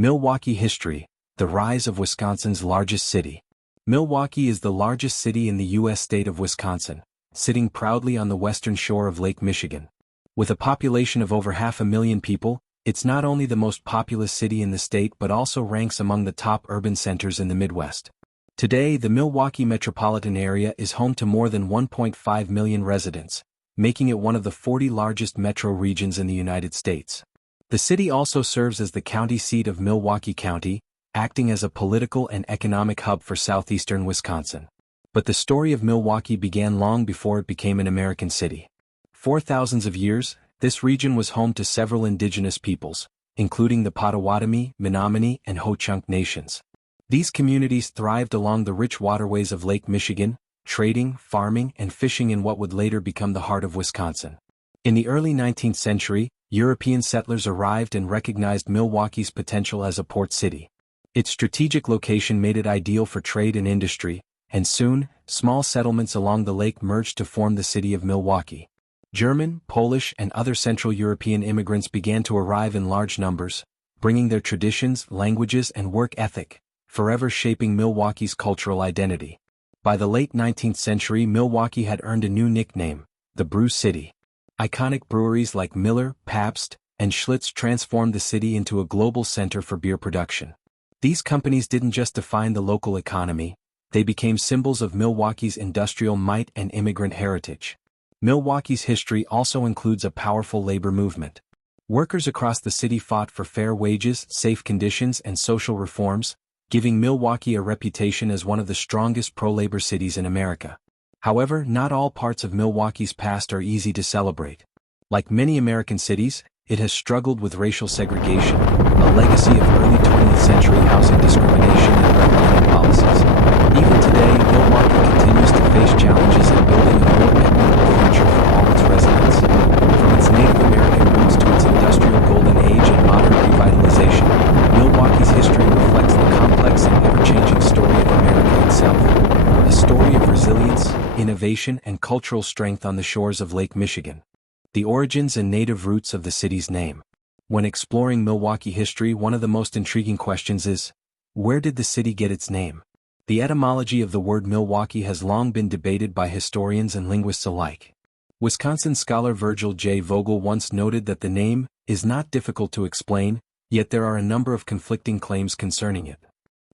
Milwaukee history, the rise of Wisconsin's largest city. Milwaukee is the largest city in the U.S. state of Wisconsin, sitting proudly on the western shore of Lake Michigan. With a population of over 500,000 people, it's not only the most populous city in the state but also ranks among the top urban centers in the Midwest. Today, the Milwaukee metropolitan area is home to more than 1.5 million residents, making it one of the 40 largest metro regions in the United States. The city also serves as the county seat of Milwaukee County, acting as a political and economic hub for southeastern Wisconsin. But the story of Milwaukee began long before it became an American city. For thousands of years, this region was home to several indigenous peoples, including the Potawatomi, Menominee, and Ho-Chunk nations. These communities thrived along the rich waterways of Lake Michigan, trading, farming, and fishing in what would later become the heart of Wisconsin. In the early 19th century, European settlers arrived and recognized Milwaukee's potential as a port city. Its strategic location made it ideal for trade and industry, and soon, small settlements along the lake merged to form the city of Milwaukee. German, Polish, and other Central European immigrants began to arrive in large numbers, bringing their traditions, languages, and work ethic, forever shaping Milwaukee's cultural identity. By the late 19th century, Milwaukee had earned a new nickname, the Brew City. Iconic breweries like Miller, Pabst, and Schlitz transformed the city into a global center for beer production. These companies didn't just define the local economy, they became symbols of Milwaukee's industrial might and immigrant heritage. Milwaukee's history also includes a powerful labor movement. Workers across the city fought for fair wages, safe conditions, and social reforms, giving Milwaukee a reputation as one of the strongest pro-labor cities in America. However, not all parts of Milwaukee's past are easy to celebrate. Like many American cities, it has struggled with racial segregation, a legacy of early 20th century housing discrimination and redlining policies. Even today, Milwaukee continues to face challenges in building a more equitable future for all its residents. From its Native American roots to its industrial golden age and modern revitalization, Milwaukee's history reflects the complex and ever-changing story of America itself. A story of resilience, innovation, and cultural strength on the shores of Lake Michigan. The origins and native roots of the city's name. When exploring Milwaukee history, one of the most intriguing questions is, where did the city get its name? The etymology of the word Milwaukee has long been debated by historians and linguists alike. Wisconsin scholar Virgil J. Vogel once noted that the name is not difficult to explain, yet there are a number of conflicting claims concerning it.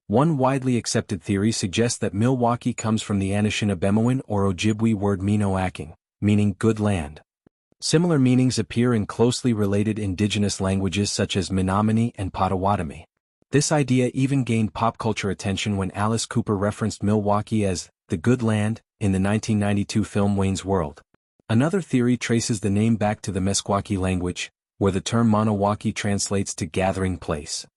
One widely accepted theory suggests that Milwaukee comes from the Anishinaabemowan or Ojibwe word Minoaking, meaning good land. Similar meanings appear in closely related indigenous languages such as Menominee and Potawatomi. This idea even gained pop culture attention when Alice Cooper referenced Milwaukee as the good land in the 1992 film Wayne's World. Another theory traces the name back to the Meskwaki language, where the term Manawaki translates to gathering place.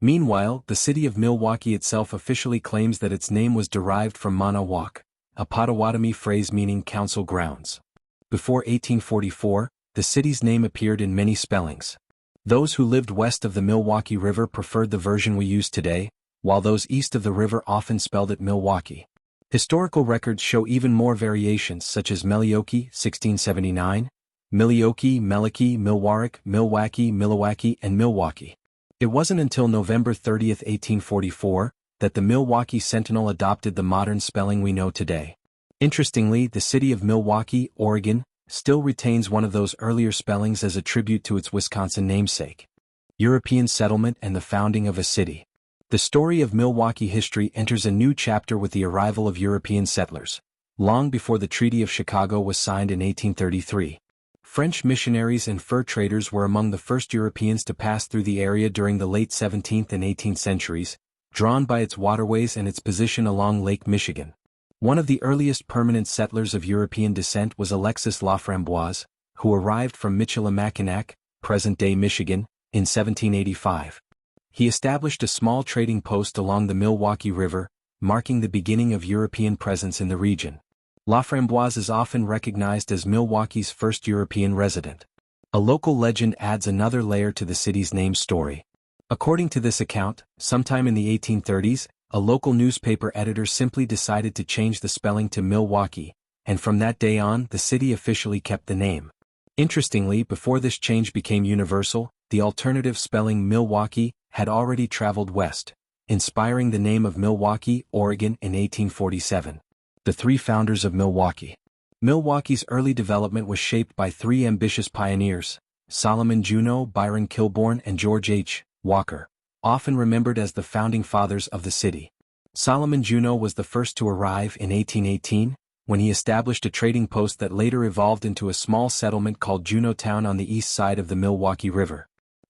Meanwhile, the city of Milwaukee itself officially claims that its name was derived from Manawak, a Potawatomi phrase meaning council grounds. Before 1844, the city's name appeared in many spellings. Those who lived west of the Milwaukee River preferred the version we use today, while those east of the river often spelled it Milwaukee. Historical records show even more variations such as Melioki 1679, Milioki, Meliki, Milwarik, Milwaukee, Milwaukee, and Milwaukee. It wasn't until November 30, 1844, that the Milwaukee Sentinel adopted the modern spelling we know today. Interestingly, the city of Milwaukee, Oregon, still retains one of those earlier spellings as a tribute to its Wisconsin namesake. European settlement and the founding of a city. The story of Milwaukee history enters a new chapter with the arrival of European settlers, long before the Treaty of Chicago was signed in 1833. French missionaries and fur traders were among the first Europeans to pass through the area during the late 17th and 18th centuries, drawn by its waterways and its position along Lake Michigan. One of the earliest permanent settlers of European descent was Alexis Laframboise, who arrived from Michilimackinac, present-day Michigan, in 1785. He established a small trading post along the Milwaukee River, marking the beginning of European presence in the region. Laframboise is often recognized as Milwaukee's first European resident. A local legend adds another layer to the city's name story. According to this account, sometime in the 1830s, a local newspaper editor simply decided to change the spelling to Milwaukee, and from that day on, the city officially kept the name. Interestingly, before this change became universal, the alternative spelling Milwaukee had already traveled west, inspiring the name of Milwaukee, Oregon in 1847. The three founders of Milwaukee. Milwaukee's early development was shaped by three ambitious pioneers, Solomon Juneau, Byron Kilbourne, and George H. Walker, often remembered as the founding fathers of the city. Solomon Juneau was the first to arrive in 1818, when he established a trading post that later evolved into a small settlement called Juneautown on the east side of the Milwaukee River.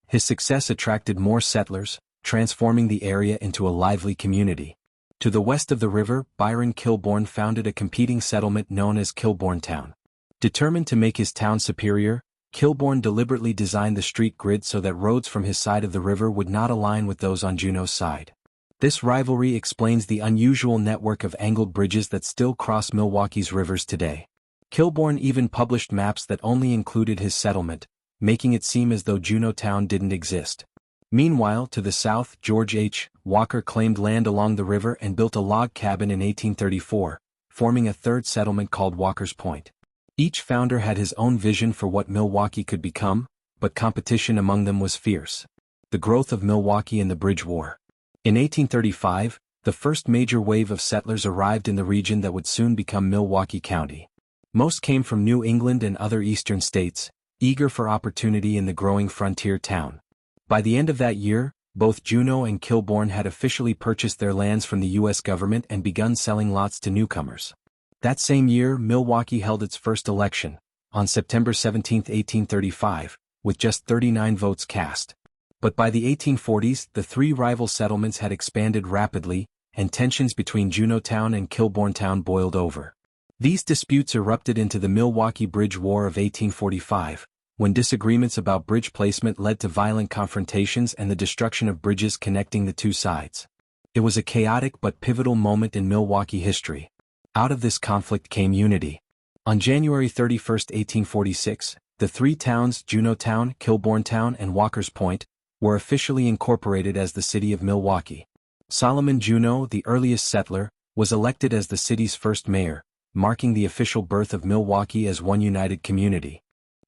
His success attracted more settlers, transforming the area into a lively community. To the west of the river, Byron Kilbourne founded a competing settlement known as Kilbournetown. Determined to make his town superior, Kilbourne deliberately designed the street grid so that roads from his side of the river would not align with those on Juneau's side. This rivalry explains the unusual network of angled bridges that still cross Milwaukee's rivers today. Kilbourne even published maps that only included his settlement, making it seem as though Juneautown didn't exist. Meanwhile, to the south, George H. Walker claimed land along the river and built a log cabin in 1834, forming a third settlement called Walker's Point. Each founder had his own vision for what Milwaukee could become, but competition among them was fierce. The growth of Milwaukee in the Bridge War. In 1835, the first major wave of settlers arrived in the region that would soon become Milwaukee County. Most came from New England and other eastern states, eager for opportunity in the growing frontier town. By the end of that year, both Juneau and Kilbourne had officially purchased their lands from the U.S. government and begun selling lots to newcomers. That same year, Milwaukee held its first election, on September 17, 1835, with just 39 votes cast. But by the 1840s, the three rival settlements had expanded rapidly, and tensions between Juneautown and Kilbournetown boiled over. These disputes erupted into the Milwaukee Bridge War of 1845, when disagreements about bridge placement led to violent confrontations and the destruction of bridges connecting the two sides. It was a chaotic but pivotal moment in Milwaukee history. Out of this conflict came unity. On January 31, 1846, the three towns, Juneautown, Kilbournetown, and Walker's Point, were officially incorporated as the city of Milwaukee. Solomon Juneau, the earliest settler, was elected as the city's first mayor, marking the official birth of Milwaukee as one united community.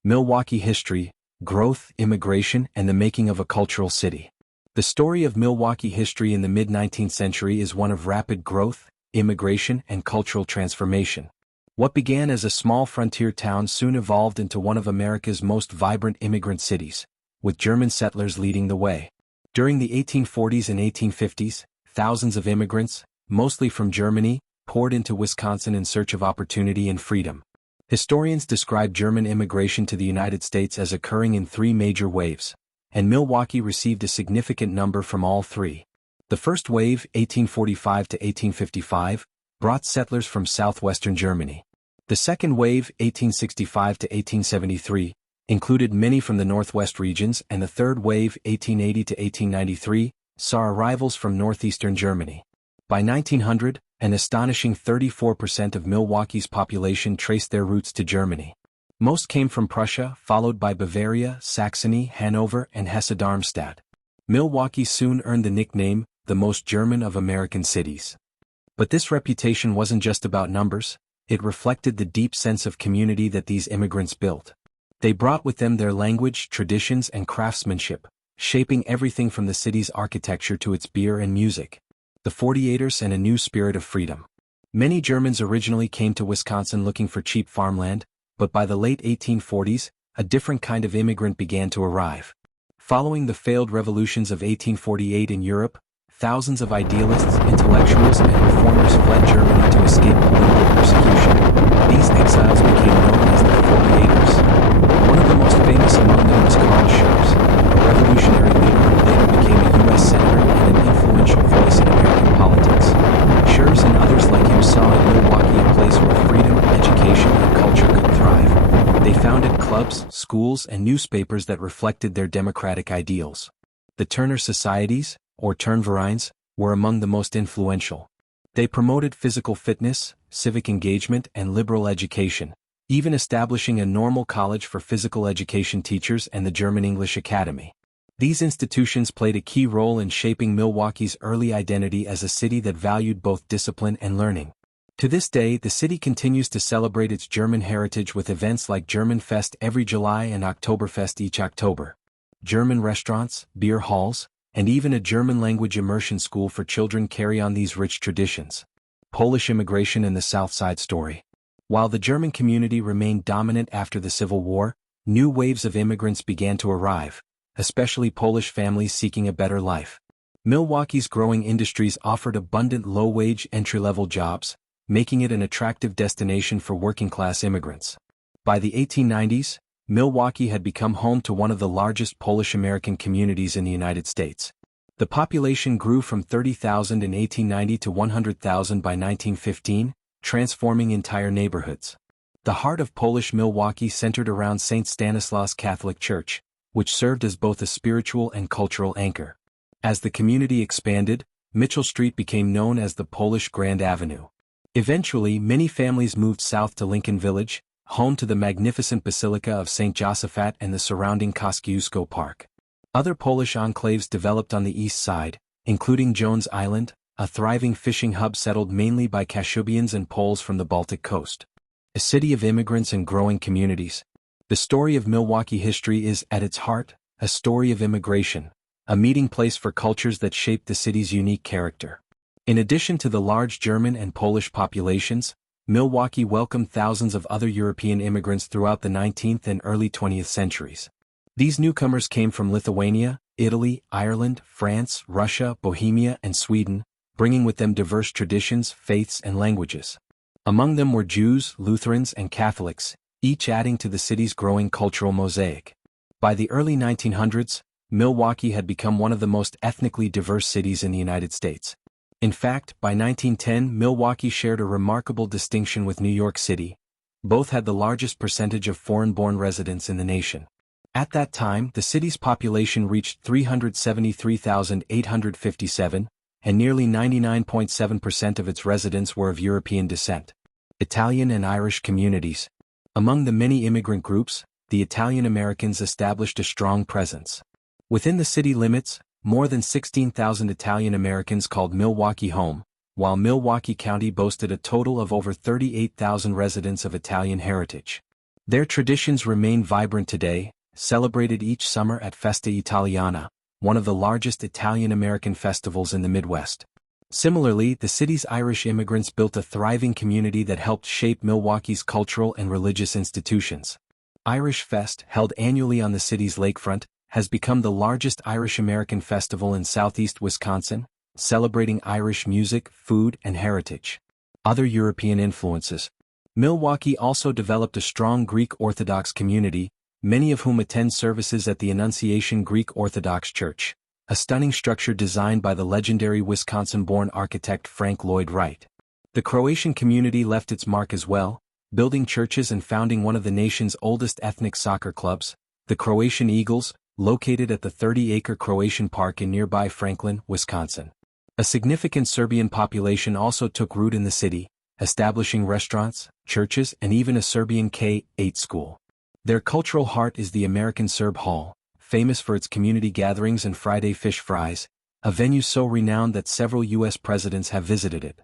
Milwaukee history, growth, immigration, and the making of a cultural city. The story of Milwaukee history in the mid-19th century is one of rapid growth, immigration, and cultural transformation. What began as a small frontier town soon evolved into one of America's most vibrant immigrant cities, with German settlers leading the way. During the 1840s and 1850s, thousands of immigrants, mostly from Germany, poured into Wisconsin in search of opportunity and freedom. Historians describe German immigration to the United States as occurring in three major waves, and Milwaukee received a significant number from all three. The first wave, 1845 to 1855, brought settlers from southwestern Germany. The second wave, 1865 to 1873, included many from the northwest regions, and the third wave, 1880 to 1893, saw arrivals from northeastern Germany. By 1900, an astonishing 34% of Milwaukee's population traced their roots to Germany. Most came from Prussia, followed by Bavaria, Saxony, Hanover, and Hesse-Darmstadt. Milwaukee soon earned the nickname, the most German of American cities. But this reputation wasn't just about numbers, it reflected the deep sense of community that these immigrants built. They brought with them their language, traditions, and craftsmanship, shaping everything from the city's architecture to its beer and music. The 48ers and a new spirit of freedom. Many Germans originally came to Wisconsin looking for cheap farmland, but by the late 1840s, a different kind of immigrant began to arrive. Following the failed revolutions of 1848 in Europe, thousands of idealists, intellectuals, and reformers fled Germany to escape political persecution. These exiles became known as the 48ers. One of the most famous among them was Karl Schurz, a revolutionary leader who later became a U.S. senator and an influential voice in American politics. Schurz and others like him saw in Milwaukee a place where freedom, education, and culture could thrive. They founded clubs, schools, and newspapers that reflected their democratic ideals. The Turner Societies, or Turnvereins, were among the most influential. They promoted physical fitness, civic engagement, and liberal education, even establishing a normal college for physical education teachers and the German English Academy. These institutions played a key role in shaping Milwaukee's early identity as a city that valued both discipline and learning. To this day, the city continues to celebrate its German heritage with events like German Fest every July and Oktoberfest each October. German restaurants, beer halls, and even a German-language immersion school for children carry on these rich traditions. Polish immigration and the South Side story. While the German community remained dominant after the Civil War, new waves of immigrants began to arrive, especially Polish families seeking a better life. Milwaukee's growing industries offered abundant low-wage entry-level jobs, making it an attractive destination for working-class immigrants. By the 1890s, Milwaukee had become home to one of the largest Polish-American communities in the United States. The population grew from 30,000 in 1890 to 100,000 by 1915, transforming entire neighborhoods. The heart of Polish Milwaukee centered around St. Stanislaus Catholic Church, which served as both a spiritual and cultural anchor. As the community expanded, Mitchell Street became known as the Polish Grand Avenue. Eventually, many families moved south to Lincoln Village, home to the magnificent Basilica of St. Josaphat and the surrounding Kosciuszko Park. Other Polish enclaves developed on the east side, including Jones Island, a thriving fishing hub settled mainly by Kashubians and Poles from the Baltic coast. A city of immigrants and growing communities. The story of Milwaukee history is, at its heart, a story of immigration, a meeting place for cultures that shaped the city's unique character. In addition to the large German and Polish populations, Milwaukee welcomed thousands of other European immigrants throughout the 19th and early 20th centuries. These newcomers came from Lithuania, Italy, Ireland, France, Russia, Bohemia, and Sweden, bringing with them diverse traditions, faiths, and languages. Among them were Jews, Lutherans, and Catholics, each adding to the city's growing cultural mosaic. By the early 1900s, Milwaukee had become one of the most ethnically diverse cities in the United States. In fact, by 1910, Milwaukee shared a remarkable distinction with New York City. Both had the largest percentage of foreign-born residents in the nation. At that time, the city's population reached 373,857, and nearly 99.7% of its residents were of European descent. Italian and Irish communities. Among the many immigrant groups, the Italian Americans established a strong presence. Within the city limits, more than 16,000 Italian Americans called Milwaukee home, while Milwaukee County boasted a total of over 38,000 residents of Italian heritage. Their traditions remain vibrant today, celebrated each summer at Festa Italiana, one of the largest Italian-American festivals in the Midwest. Similarly, the city's Irish immigrants built a thriving community that helped shape Milwaukee's cultural and religious institutions. Irish Fest, held annually on the city's lakefront, has become the largest Irish-American festival in southeast Wisconsin, celebrating Irish music, food, and heritage. Other European influences. Milwaukee also developed a strong Greek Orthodox community, many of whom attend services at the Annunciation Greek Orthodox Church, a stunning structure designed by the legendary Wisconsin-born architect Frank Lloyd Wright. The Croatian community left its mark as well, building churches and founding one of the nation's oldest ethnic soccer clubs, the Croatian Eagles, located at the 30-acre Croatian Park in nearby Franklin, Wisconsin. A significant Serbian population also took root in the city, establishing restaurants, churches, and even a Serbian K-8 school. Their cultural heart is the American Serb Hall, famous for its community gatherings and Friday fish fries, a venue so renowned that several U.S. presidents have visited it.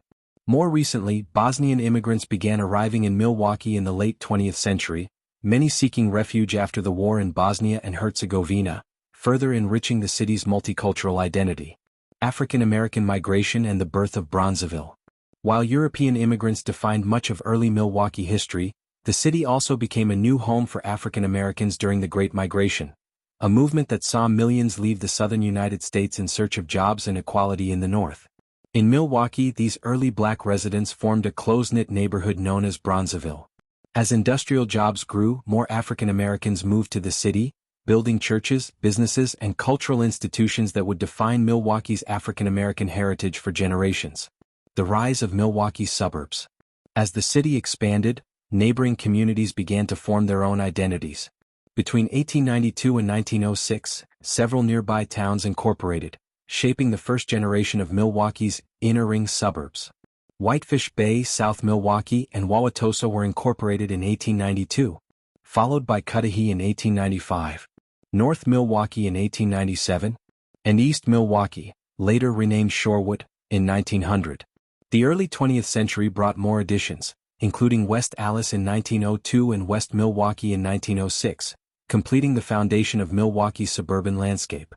More recently, Bosnian immigrants began arriving in Milwaukee in the late 20th century, many seeking refuge after the war in Bosnia and Herzegovina, further enriching the city's multicultural identity. African American migration and the birth of Bronzeville. While European immigrants defined much of early Milwaukee history, the city also became a new home for African Americans during the Great Migration, a movement that saw millions leave the southern United States in search of jobs and equality in the north. In Milwaukee, these early black residents formed a close-knit neighborhood known as Bronzeville. As industrial jobs grew, more African Americans moved to the city, building churches, businesses, and cultural institutions that would define Milwaukee's African American heritage for generations. The rise of Milwaukee's suburbs. As the city expanded, neighboring communities began to form their own identities. Between 1892 and 1906, several nearby towns incorporated, shaping the first generation of Milwaukee's inner ring suburbs. Whitefish Bay, South Milwaukee, and Wauwatosa were incorporated in 1892, followed by Cudahy in 1895, North Milwaukee in 1897, and East Milwaukee, later renamed Shorewood, in 1900. The early 20th century brought more additions, including West Allis in 1902 and West Milwaukee in 1906, completing the foundation of Milwaukee's suburban landscape.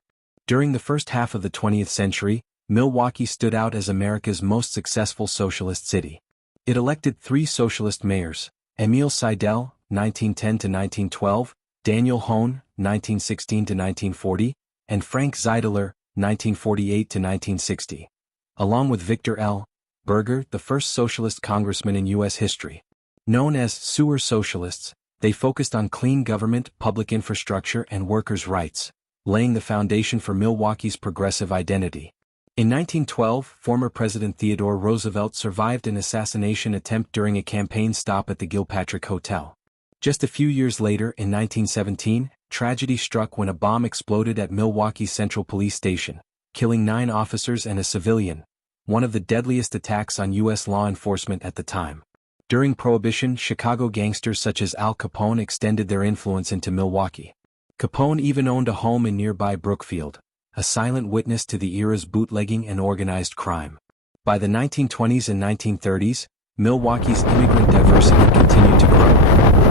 During the first half of the 20th century, Milwaukee stood out as America's most successful socialist city. It elected 3 socialist mayors: Emil Seidel, 1910 to 1912, Daniel Hone, 1916 to 1940, and Frank Zeidler, 1948 to 1960. Along with Victor L. Berger, the first socialist congressman in U.S. history. Known as sewer socialists, they focused on clean government, public infrastructure, and workers' rights, laying the foundation for Milwaukee's progressive identity. In 1912, former President Theodore Roosevelt survived an assassination attempt during a campaign stop at the Gilpatrick Hotel. Just a few years later, in 1917, tragedy struck when a bomb exploded at Milwaukee's Central Police Station, killing 9 officers and a civilian, one of the deadliest attacks on U.S. law enforcement at the time. During Prohibition, Chicago gangsters such as Al Capone extended their influence into Milwaukee. Capone even owned a home in nearby Brookfield, a silent witness to the era's bootlegging and organized crime. By the 1920s and 1930s, Milwaukee's immigrant diversity continued to grow.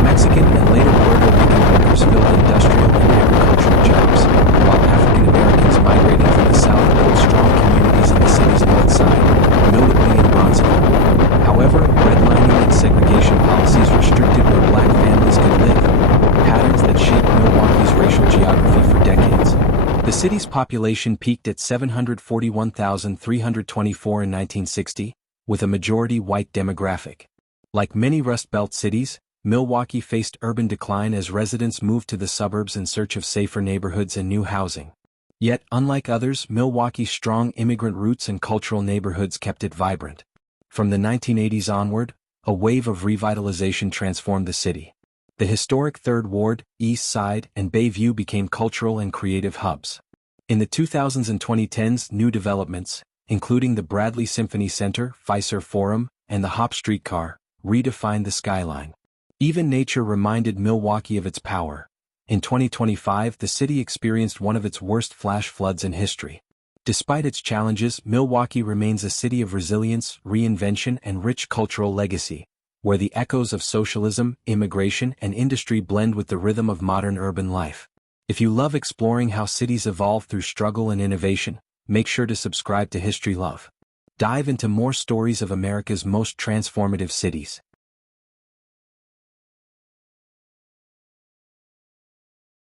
Mexican and later Puerto Rican workers filled industrial and agricultural jobs, while African Americans migrating from the South built strong communities in the city's north side, notably in Bronzeville. However, redlining and segregation policies restricted where black families could live, patterns that shaped Milwaukee's racial geography for decades. The city's population peaked at 741,324 in 1960, with a majority white demographic. Like many Rust Belt cities, Milwaukee faced urban decline as residents moved to the suburbs in search of safer neighborhoods and new housing. Yet, unlike others, Milwaukee's strong immigrant roots and cultural neighborhoods kept it vibrant. From the 1980s onward, a wave of revitalization transformed the city. The historic Third Ward, East Side, and Bayview became cultural and creative hubs. In the 2000s and 2010s, new developments, including the Bradley Symphony Center, Fiserv Forum, and the Hop streetcar, redefined the skyline. Even nature reminded Milwaukee of its power. In 2025, the city experienced one of its worst flash floods in history. Despite its challenges, Milwaukee remains a city of resilience, reinvention, and rich cultural legacy, where the echoes of socialism, immigration, and industry blend with the rhythm of modern urban life. If you love exploring how cities evolve through struggle and innovation, make sure to subscribe to History Love. Dive into more stories of America's most transformative cities.